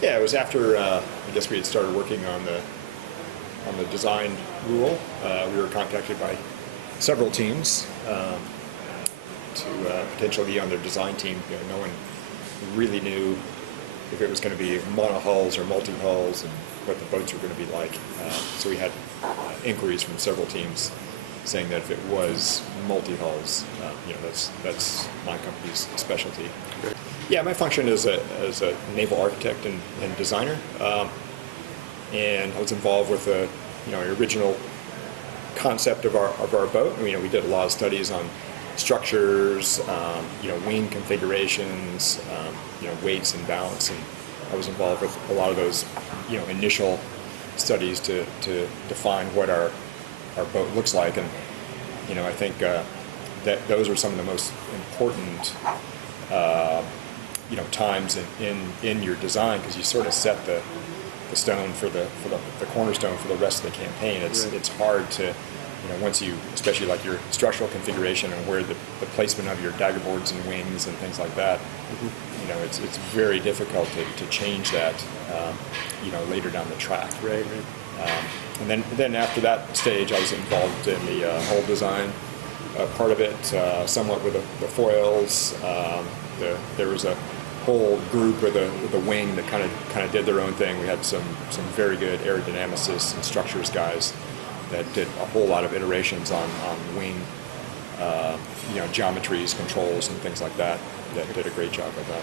Yeah, it was after I guess we had started working on the design rule. We were contacted by several teams to potentially be on their design team. No one really knew if it was going to be mono-hulls or multi-hulls and what the boats were going to be like. So we had inquiries from several teams saying that if it was multi-hulls, that's my company's specialty. Yeah, my function is as a naval architect and designer, and I was involved with the original concept of our boat. We did a lot of studies on structures, wing configurations, weights and balance, and I was involved with a lot of those initial studies to define what our boat looks like, and I think that those are some of the most important times in your design, because you sort of set the stone for the cornerstone for the rest of the campaign. It's hard to once you, especially like your structural configuration and where the placement of your dagger boards and wings and things like that, it's very difficult to change that later down the track. Right. And then after that stage, I was involved in the hull design part of it, somewhat with the foils. There was a whole group with a wing that kind of did their own thing. We had some very good aerodynamicists and structures guys that did a whole lot of iterations on wing, geometries, controls, and things like that. That did a great job of that.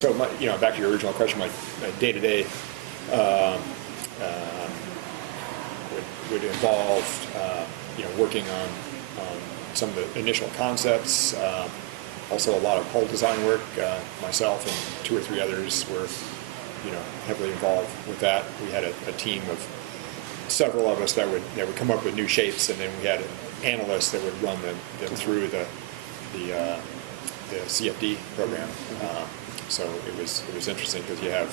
So, back to your original question, my day-to-day would involve, working on some of the initial concepts. Also, a lot of hull design work. Myself and 2 or 3 others were, heavily involved with that. We had a team of several of us that would come up with new shapes, and then we had analysts that would run them through the CFD program. So it was interesting because you have,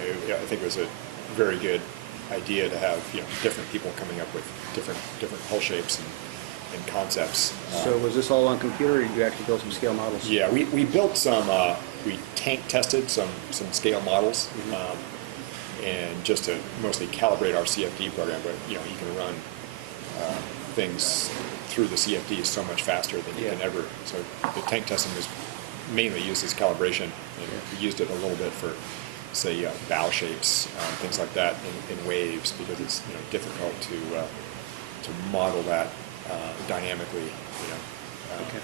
I think it was a very good idea to have different people coming up with different hull shapes and concepts. So was this all on computer, or did you actually build some scale models? Yeah, we built some. We tank tested some scale models. And just to mostly calibrate our CFD program, but you can run things through the CFD so much faster than you can ever. So the tank testing was mainly used as calibration, and we used it a little bit for, say, bow shapes, things like that in waves, because it's difficult to model that dynamically. Okay.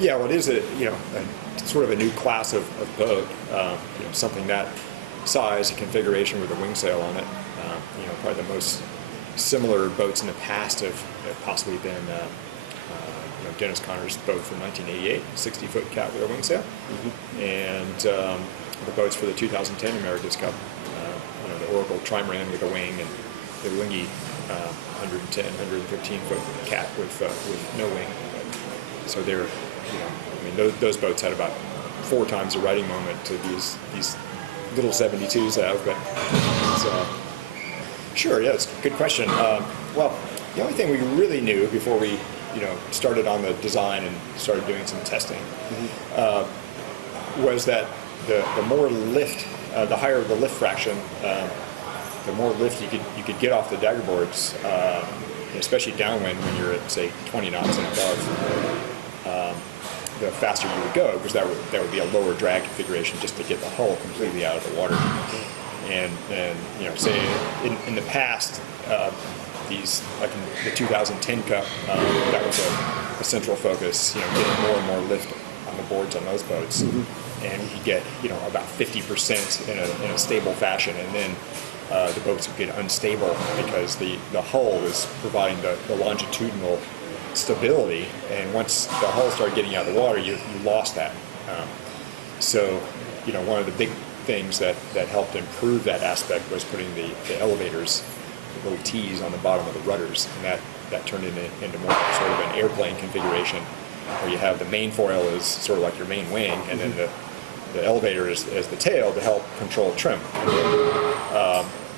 Yeah, well, it is a sort of a new class of boat. Something that size, a configuration with a wing sail on it. Probably the most similar boats in the past have possibly been Dennis Connor's boat from 1988, 60-foot cat with a wing sail, and the boats for the 2010 America's Cup. The Oracle Trimaran with a wing, and the Lingy 110, 113-foot cat with no wing. So they're those boats had about 4 times the riding moment to these little 72s have. But sure, yeah, it's a good question. Well, the only thing we really knew before we started on the design and started doing some testing was that the more lift, the higher the lift fraction, the more lift you could get off the dagger boards, especially downwind when you're at, say, 20 knots and above. The faster you would go, because that would be a lower drag configuration just to get the hull completely out of the water. And say in the past, these, like in the 2010 Cup, that was a central focus. Getting more and more lift on the boards on those boats, and we could get about 50% in a stable fashion, and then the boats would get unstable because the hull was providing the longitudinal stability, and once the hull started getting out of the water, you lost that. So one of the big things that helped improve that aspect was putting the elevators, the little T's on the bottom of the rudders, and that turned into more sort of an airplane configuration, where you have the main foil is sort of like your main wing, and then the elevator is the tail to help control trim.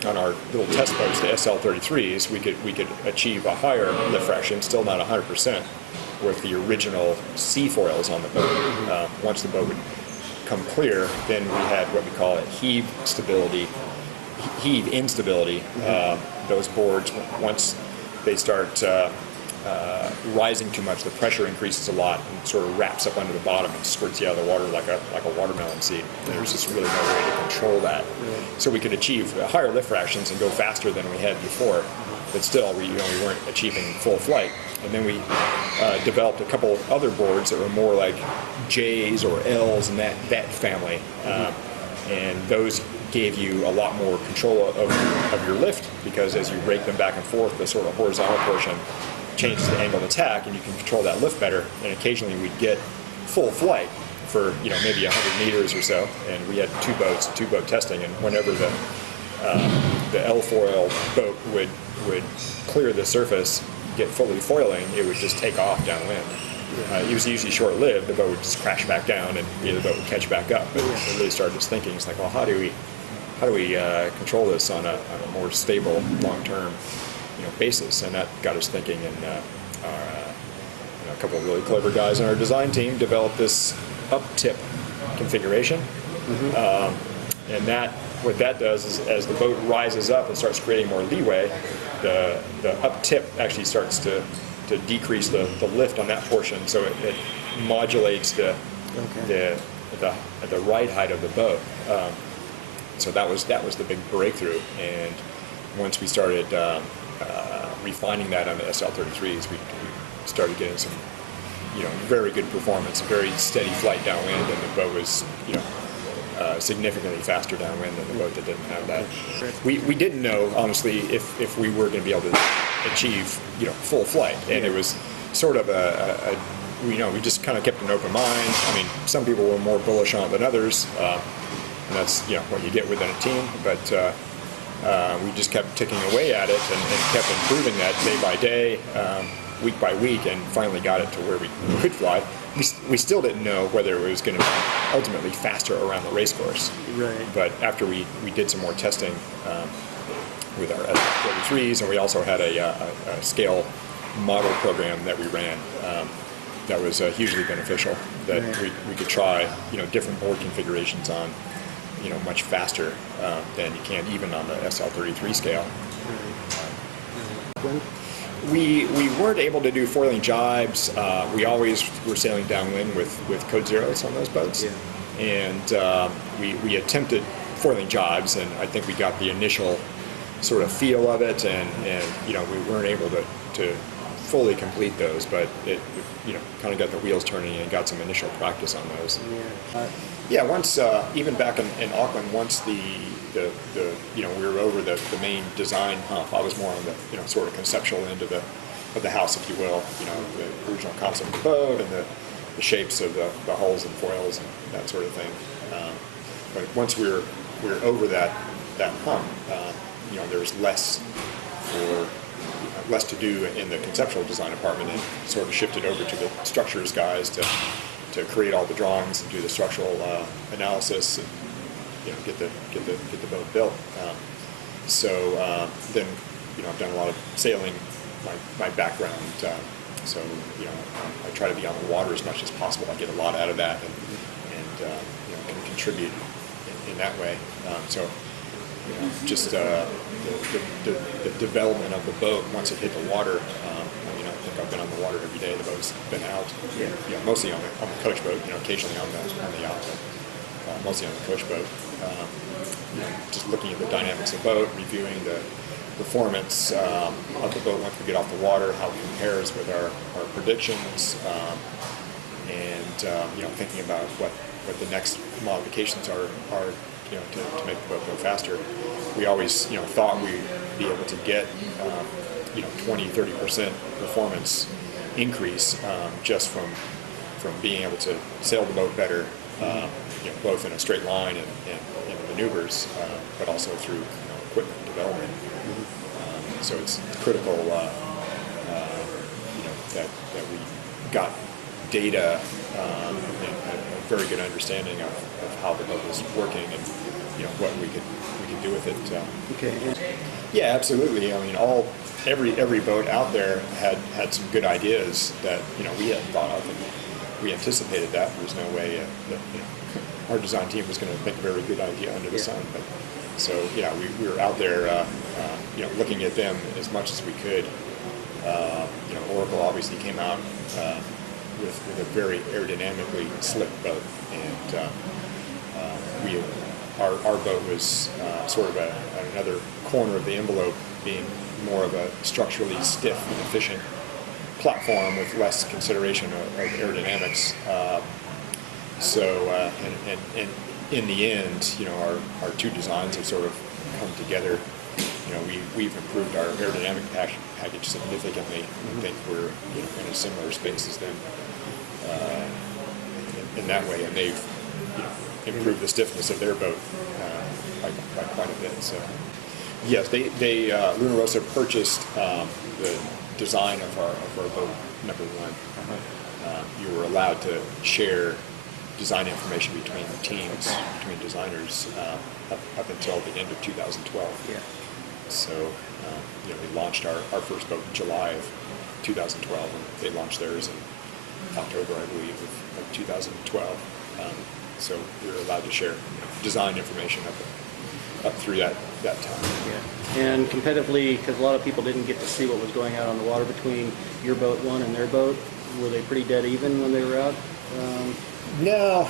On our little test boats, the SL33s, we could achieve a higher lift fraction, still not 100%, with the original sea foils on the boat. Once the boat would come clear, then we had what we call heave instability. Those boards, once they start rising too much, the pressure increases a lot and sort of wraps up under the bottom and squirts you out of the water like a watermelon seed. There's just really no way to control that. So we could achieve higher lift fractions and go faster than we had before, but still we weren't achieving full flight. And then we developed a couple other boards that were more like J's or L's in that family, and those gave you a lot more control of your lift, because as you rake them back and forth, the sort of horizontal portion changes the angle of attack, and you can control that lift better. And occasionally we'd get full flight for maybe 100 meters or so, and we had two boat testing, and whenever the L-foil boat would clear the surface, get fully foiling, it would just take off downwind. It was usually short-lived. The boat would just crash back down, and the boat would catch back up. But we really started just thinking, it's like, well, how do we control this on a more stable, long-term basis? And that got us thinking, and a couple of really clever guys on our design team developed this up-tip configuration. And what that does is, as the boat rises up and starts creating more leeway, the up-tip actually starts to decrease the lift on that portion, so it modulates the ride height of the boat. So that was the big breakthrough. And once we started refining that on the SL-33s, we started getting some very good performance, very steady flight downwind, and the boat was significantly faster downwind than the boat that didn't have that. We didn't know, honestly, if we were going to be able to achieve full flight, and it was sort of we just kind of kept an open mind. I mean, some people were more bullish on it than others, and that's what you get within a team. But we just kept ticking away at it and kept improving that day by day, week by week, and finally got it to where we could fly. We still didn't know whether it was going to be ultimately faster around the race course. Right. But after we did some more testing with our SL-33s, and we also had a scale model program that we ran that was hugely beneficial, that we could try different board configurations on much faster than you can even on the SL-33 scale. We weren't able to do foiling jibes. We always were sailing downwind with code zeros on those boats. And we attempted foiling jibes, and I think we got the initial sort of feel of it, and we weren't able to fully complete those, but it kind of got the wheels turning and got some initial practice on those. Once even back in Auckland, once we were over the main design hump, I was more on the sort of conceptual end of the house, if you will. The original concept of the boat and the shapes of the hulls and foils and that sort of thing. But once we were over that hump, there was less to do in the conceptual design department, and sort of shifted over to the structures guys to create all the drawings and do the structural analysis and get the boat built. Then I've done a lot of sailing, my background. So I try to be on the water as much as possible. I get a lot out of that, and can contribute in that way. Just the development of the boat once it hit the water. I think I've been on the water every day. The boat's been out. Mostly on the coach boat. Occasionally on the yacht, but mostly on the coach boat. Just looking at the dynamics of the boat, reviewing the performance of the boat once we get off the water, how it compares with our predictions, and thinking about what the next modifications are to make the boat go faster. We always thought we'd be able to get 20-30% performance increase just from being able to sail the boat better, both in a straight line and in maneuvers, but also through equipment development. So it's critical that we got data and a very good understanding of how the boat was working, and what we could do with it. Okay. Yeah, absolutely. I mean, every boat out there had some good ideas that we hadn't thought of, and we anticipated that. There was no way that our design team was going to think of every good idea under the sun. But so yeah, we were out there, looking at them as much as we could. Oracle obviously came out with a very aerodynamically slick boat, and our boat was sort of another corner of the envelope, being more of a structurally stiff and efficient platform with less consideration of aerodynamics. And in the end, our two designs have sort of come together. We've improved our aerodynamic package significantly. I think we're in a similar space as them in that way, and they've improved the stiffness of their boat by quite a bit. So yes, they Luna Rossa purchased the design of our boat number one. You were allowed to share design information between teams, between designers, up until the end of 2012. Yeah. So, we launched our first boat in July of 2012, and they launched theirs in October, I believe, of 2012. So we were allowed to share design information up through that time. Yeah. And competitively, because a lot of people didn't get to see what was going out on the water between your boat one and their boat, were they pretty dead even when they were out? No,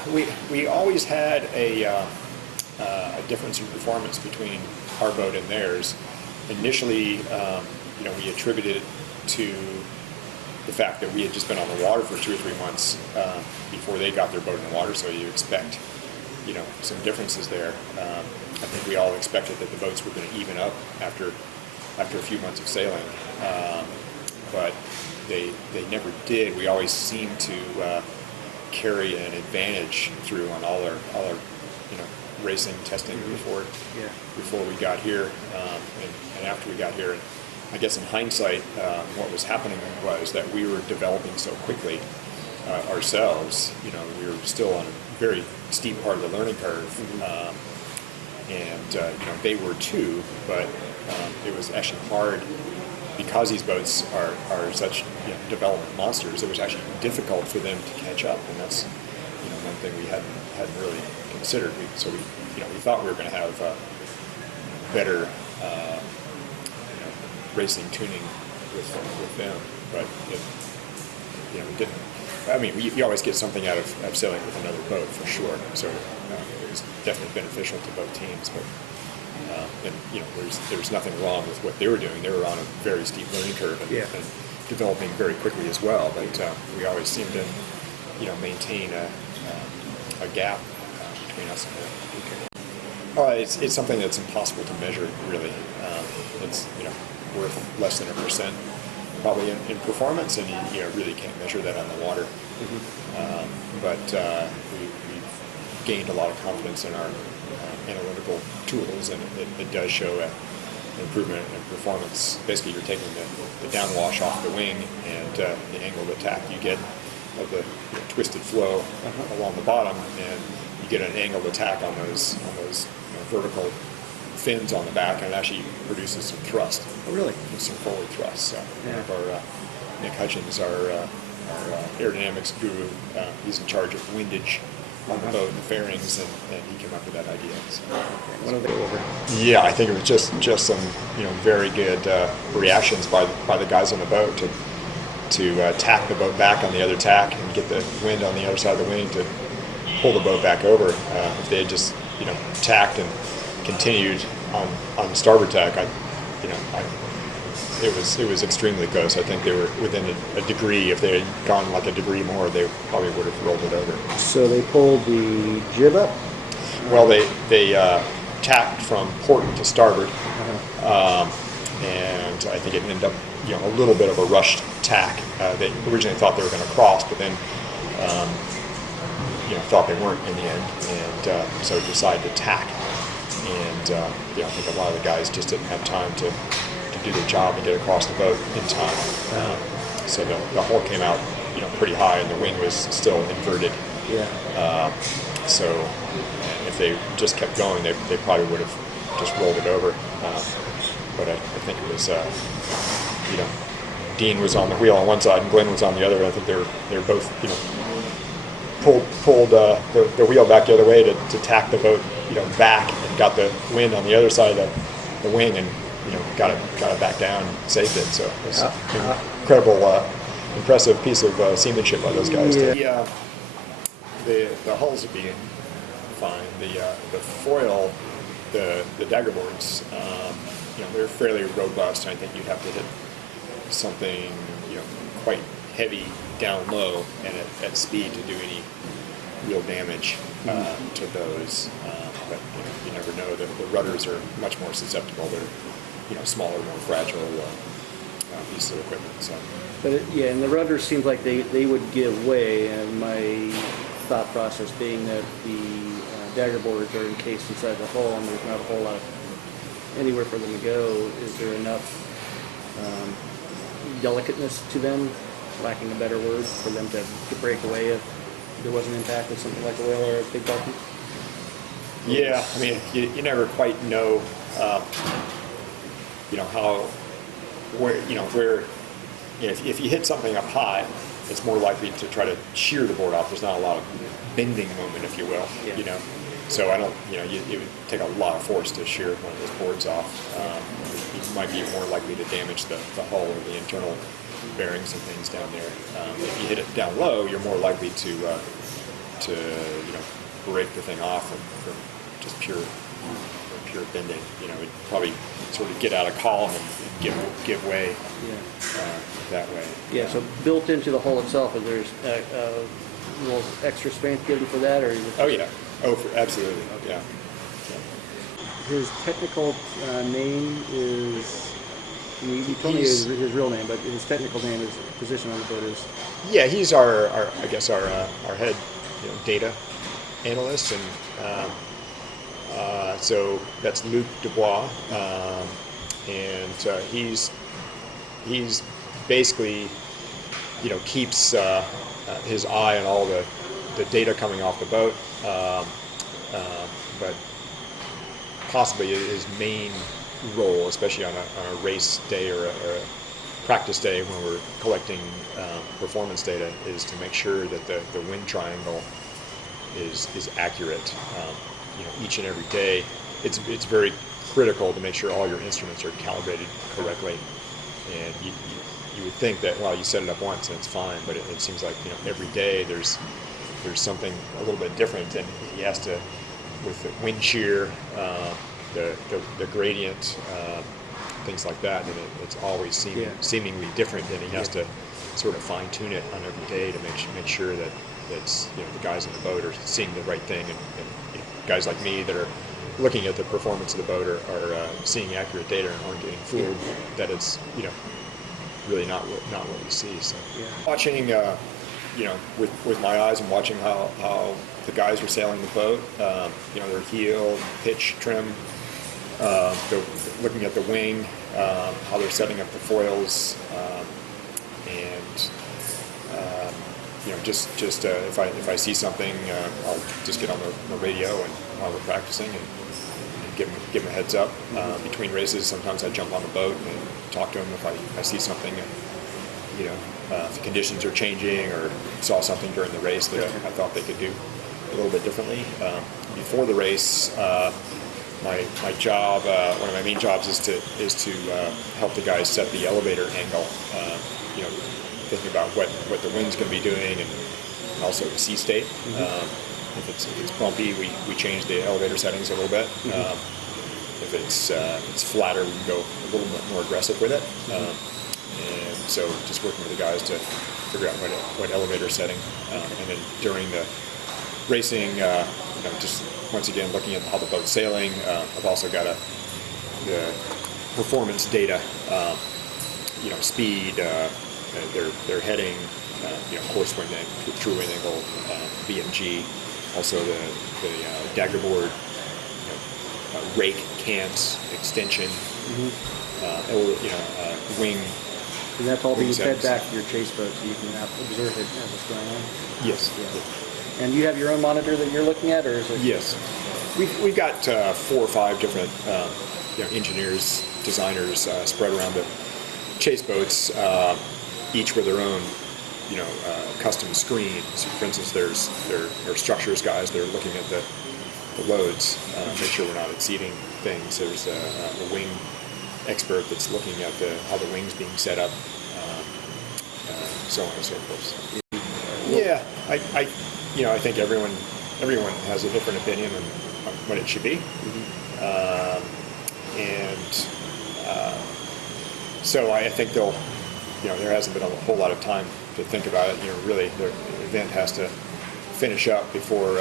we always had a difference in performance between our boat and theirs. Initially, we attributed it to the fact that we had just been on the water for 2 or 3 months before they got their boat in the water, so you expect, some differences there. I think we all expected that the boats were going to even up after a few months of sailing, but they never did. We always seemed to carry an advantage through on all our racing testing before we got here, and after we got here. And I guess in hindsight, what was happening was that we were developing so quickly ourselves. We were still on a very steep part of the learning curve, and they were too. But it was actually hard because these boats are such development monsters. It was actually difficult for them to catch up, and that's one thing we hadn't really considered. We thought we were going to have better racing tuning with them, but it didn't. I mean, you always get something out of sailing with another boat for sure. So it was definitely beneficial to both teams. But there's nothing wrong with what they were doing. They were on a very steep learning curve and developing very quickly as well. But we always seemed to maintain a gap between us and them. It's something that's impossible to measure, really. It's worth less than 1% probably in performance, and you really can't measure that on the water. But we've gained a lot of confidence in our analytical tools, and it does show an improvement in performance. Basically, you're taking the downwash off the wing, and the angle of attack you get of the twisted flow along the bottom, and you get an angled attack on those vertical fins on the back, and it actually produces some thrust. Oh, really? Some forward thrust. So one of our Nick Hutchins, our aerodynamics guru, he's in charge of windage on the boat and the fairings, and he came up with that idea. So. What are they over? Yeah, I think it was just some very good reactions by the guys on the boat to tack the boat back on the other tack and get the wind on the other side of the wing to pull the boat back over. If they had just tacked and continued on starboard tack, it was extremely close. I think they were within a degree. If they had gone like a degree more, they probably would have rolled it over. So they pulled the jib up? Well, they tacked from port to starboard, and I think it ended up a little bit of a rushed tack. They originally thought they were going to cross, but then thought they weren't in the end, and so decided to tack. And I think a lot of the guys just didn't have time to do their job and get across the boat in time. So the hull came out pretty high, and the wing was still inverted. Yeah. So if they just kept going, they probably would have just rolled it over. But I think it was, Dean was on the wheel on one side and Glenn was on the other. I think they were both, pulled the wheel back the other way to tack the boat, back, and got the wind on the other side of the wing, and got it back down and saved it. So it was an incredible, impressive piece of seamanship by those guys. Yeah. The hulls would be fine. The foil, the dagger boards, they're fairly robust. I think you'd have to hit something quite heavy down low and at speed to do any real damage to those. But you never know. The rudders are much more susceptible. They're smaller, more fragile pieces of equipment. So. But and the rudders seems like they would give way, and my thought process being that the dagger boards are encased inside the hull, and there's not a whole lot of anywhere for them to go. Is there enough delicateness to them, lacking a better word, for them to break away if there was an impact with something like a whale or a big dolphin? Yeah, I mean, you never quite know, how, where, if you hit something up high, it's more likely to try to shear the board off. There's not a lot of bending moment, if you will, So I don't, it would take a lot of force to shear one of those boards off. You might be more likely to damage the hull or the internal bearings and things down there. If you hit it down low, you're more likely to break the thing off from just pure bending. It'd probably sort of get out of column and give way that way. Yeah. So built into the hull itself, is there a little extra strength given for that, or? Oh yeah. Oh, absolutely. Okay. Yeah. His technical name is. You told me his real name, but his technical name, his position on the boat is. Yeah, he's our head data analyst, and so that's Luc Dubois, and he's basically keeps his eye on all the data coming off the boat, but possibly his main role, especially on a race day or a practice day when we're collecting performance data, is to make sure that the wind triangle is accurate. Each and every day, it's very critical to make sure all your instruments are calibrated correctly. And you would think that, well, you set it up once and it's fine, but it seems like every day there's something a little bit different, and he has to, with the wind shear, the gradient, things like that, and it's always seemingly different, and he has to sort of fine tune it on every day to make sure that the guys in the boat are seeing the right thing, and guys like me that are looking at the performance of the boat are seeing accurate data and aren't getting fooled that it's really not what we see. So watching with my eyes and watching how the guys are sailing the boat, their heel, pitch, trim, looking at the wing, how they're setting up the foils, and just if I see something, I'll just get on the radio and while we're practicing and give them a heads up. Between races, sometimes I jump on the boat and talk to them if I see something. If the conditions are changing or saw something during the race that I thought they could do a little bit differently. Before the race, my job, one of my main jobs is to help the guys set the elevator angle. Thinking about what the wind's going to be doing, and also the sea state. If it's bumpy, we change the elevator settings a little bit. If it's flatter, we can go a little bit more aggressive with it. And so just working with the guys to figure out what elevator setting, and then during the racing, just once again looking at how the boat's sailing. I've also got the performance data, speed, their heading, course wind angle, true wind angle, BMG, also the dagger board, rake, cant, extension, wing. And that's all being fed back to your chase boat, so you can observe it as it's going on? Yes. And you have your own monitor that you're looking at, or is it? Yes. We've got 4 or 5 different engineers, designers spread around the chase boats, each with their own custom screens. For instance, there are structures guys that are looking at the loads, make sure we're not exceeding things. There's a wing expert that's looking at how the wing's being set up, so on and so forth. Yeah, I think everyone has a different opinion on what it should be, and so I think there hasn't been a whole lot of time to think about it. Really, the event has to finish up before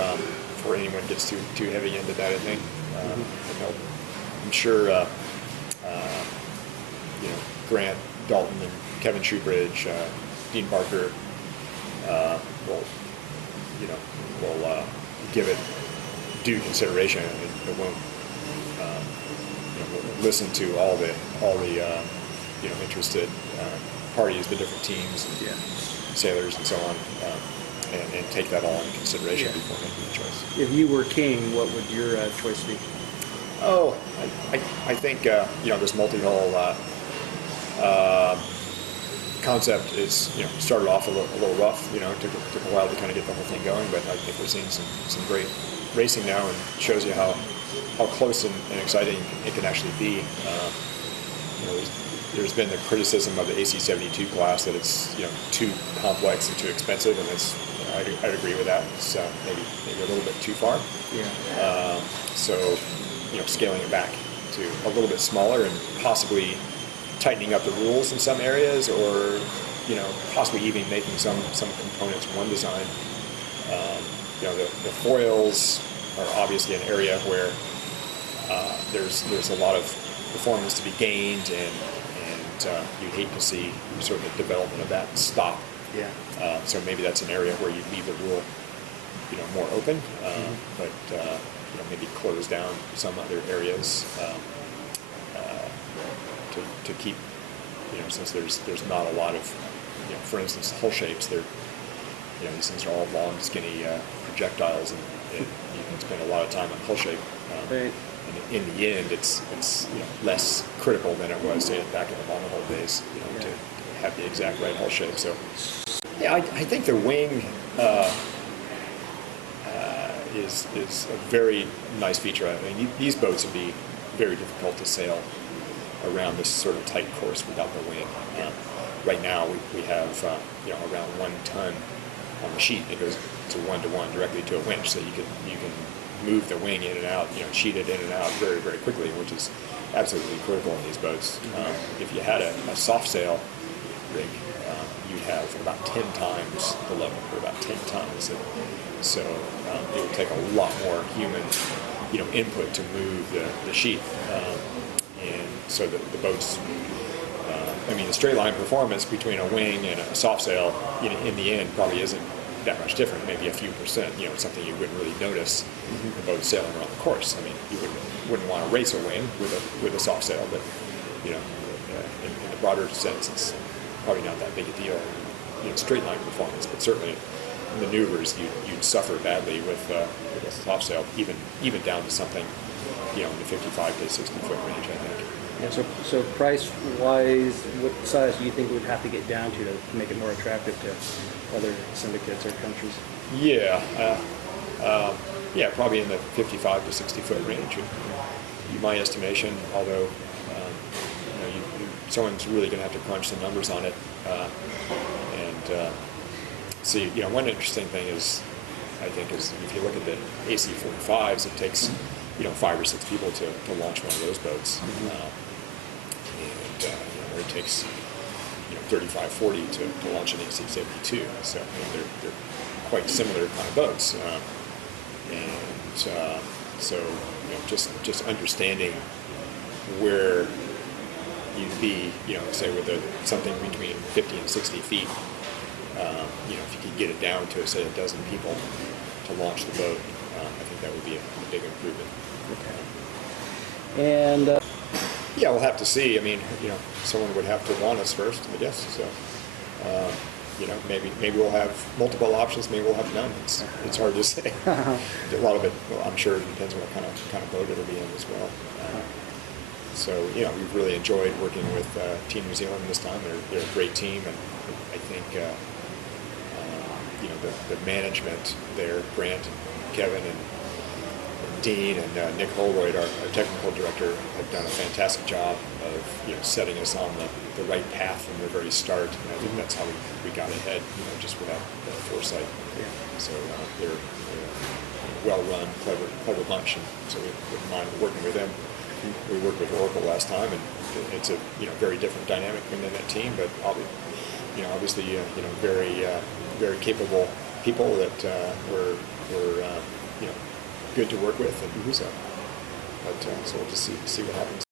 anyone gets too heavy into that, I think. I'm sure Grant Dalton and Kevin Shoebridge, Dean Barker will give it due consideration, and it won't we'll listen to all the interested parties, the different teams, and sailors and so on, and take that all into consideration before making a choice. If you were king, what would your choice be? Oh, I think this multi-hull concept is started off a little rough. It took a while to kind of get the whole thing going, but I think we're seeing some great racing now, and shows you how close and exciting it can actually be. There's been the criticism of the AC-72 class that it's too complex and too expensive, and I'd agree with that. It's maybe a little bit too far. So scaling it back to a little bit smaller and possibly tightening up the rules in some areas, or possibly even making some components one design. The foils are obviously an area where there's a lot of performance to be gained, and you'd hate to see sort of the development of that stop. So maybe that's an area where you leave the rule more open, but maybe close down some other areas to keep, since there's not a lot of, for instance, hull shapes. These things are all long, skinny projectiles, and you can spend a lot of time on hull shape. Right. And in the end, it's less critical than it was, say, back in the long hull days, to have the exact right hull shape. So, I think the wing is a very nice feature. I mean, these boats would be very difficult to sail around this sort of tight course without the wing. Right now, we have around 1 ton on the sheet. It goes to 1-to-1 directly to a winch, so you can move the wing in and out, sheet it in and out very, very quickly, which is absolutely critical in these boats. If you had a soft sail rig, you'd have about 10 times the load, or about 10 tons. So it would take a lot more human, input to move the sheet. And so the boats, the straight line performance between a wing and a soft sail, in the end, probably isn't that much different, maybe a few percent, something you wouldn't really notice the boat sailing around the course. You wouldn't want to race a wing with a soft sail, but, in the broader sense, it's probably not that big a deal, straight line performance, but certainly in maneuvers, you'd suffer badly with a soft sail, even down to something, in the 55 to 60 foot range, I think. So price-wise, what size do you think we'd have to get down to make it more attractive to other syndicates or countries? Probably in the 55 to 60 foot range would be my estimation, although someone's really going to have to crunch the numbers on it and see. One interesting thing is, I think, is if you look at the AC-45s, it takes 5 or 6 people to launch one of those boats, or it takes 35, 40 to launch an AC-72. So they're quite similar kind of boats, so just understanding where you'd be, say with something between 50 and 60 feet, if you could get it down to, say, 12 people to launch the boat, I think that would be a big improvement. Okay. And we'll have to see. Someone would have to want us first, I guess. So maybe we'll have multiple options, maybe we'll have none. It's hard to say. A lot of it, well, I'm sure it depends on what kind of boat it'll be in as well. So we've really enjoyed working with Team New Zealand this time. They're a great team, and I think the management there, Grant, Kevin, and Dean, and Nick Holroyd, our technical director, have done a fantastic job of setting us on the right path from the very start. And I think that's how we got ahead, just with that foresight. Yeah. So they're a well-run, clever bunch, and so we wouldn't mind working with them. We worked with Oracle last time, and it's a very different dynamic within that team, but obviously very capable people that were good to work with, and so we'll just see what happens.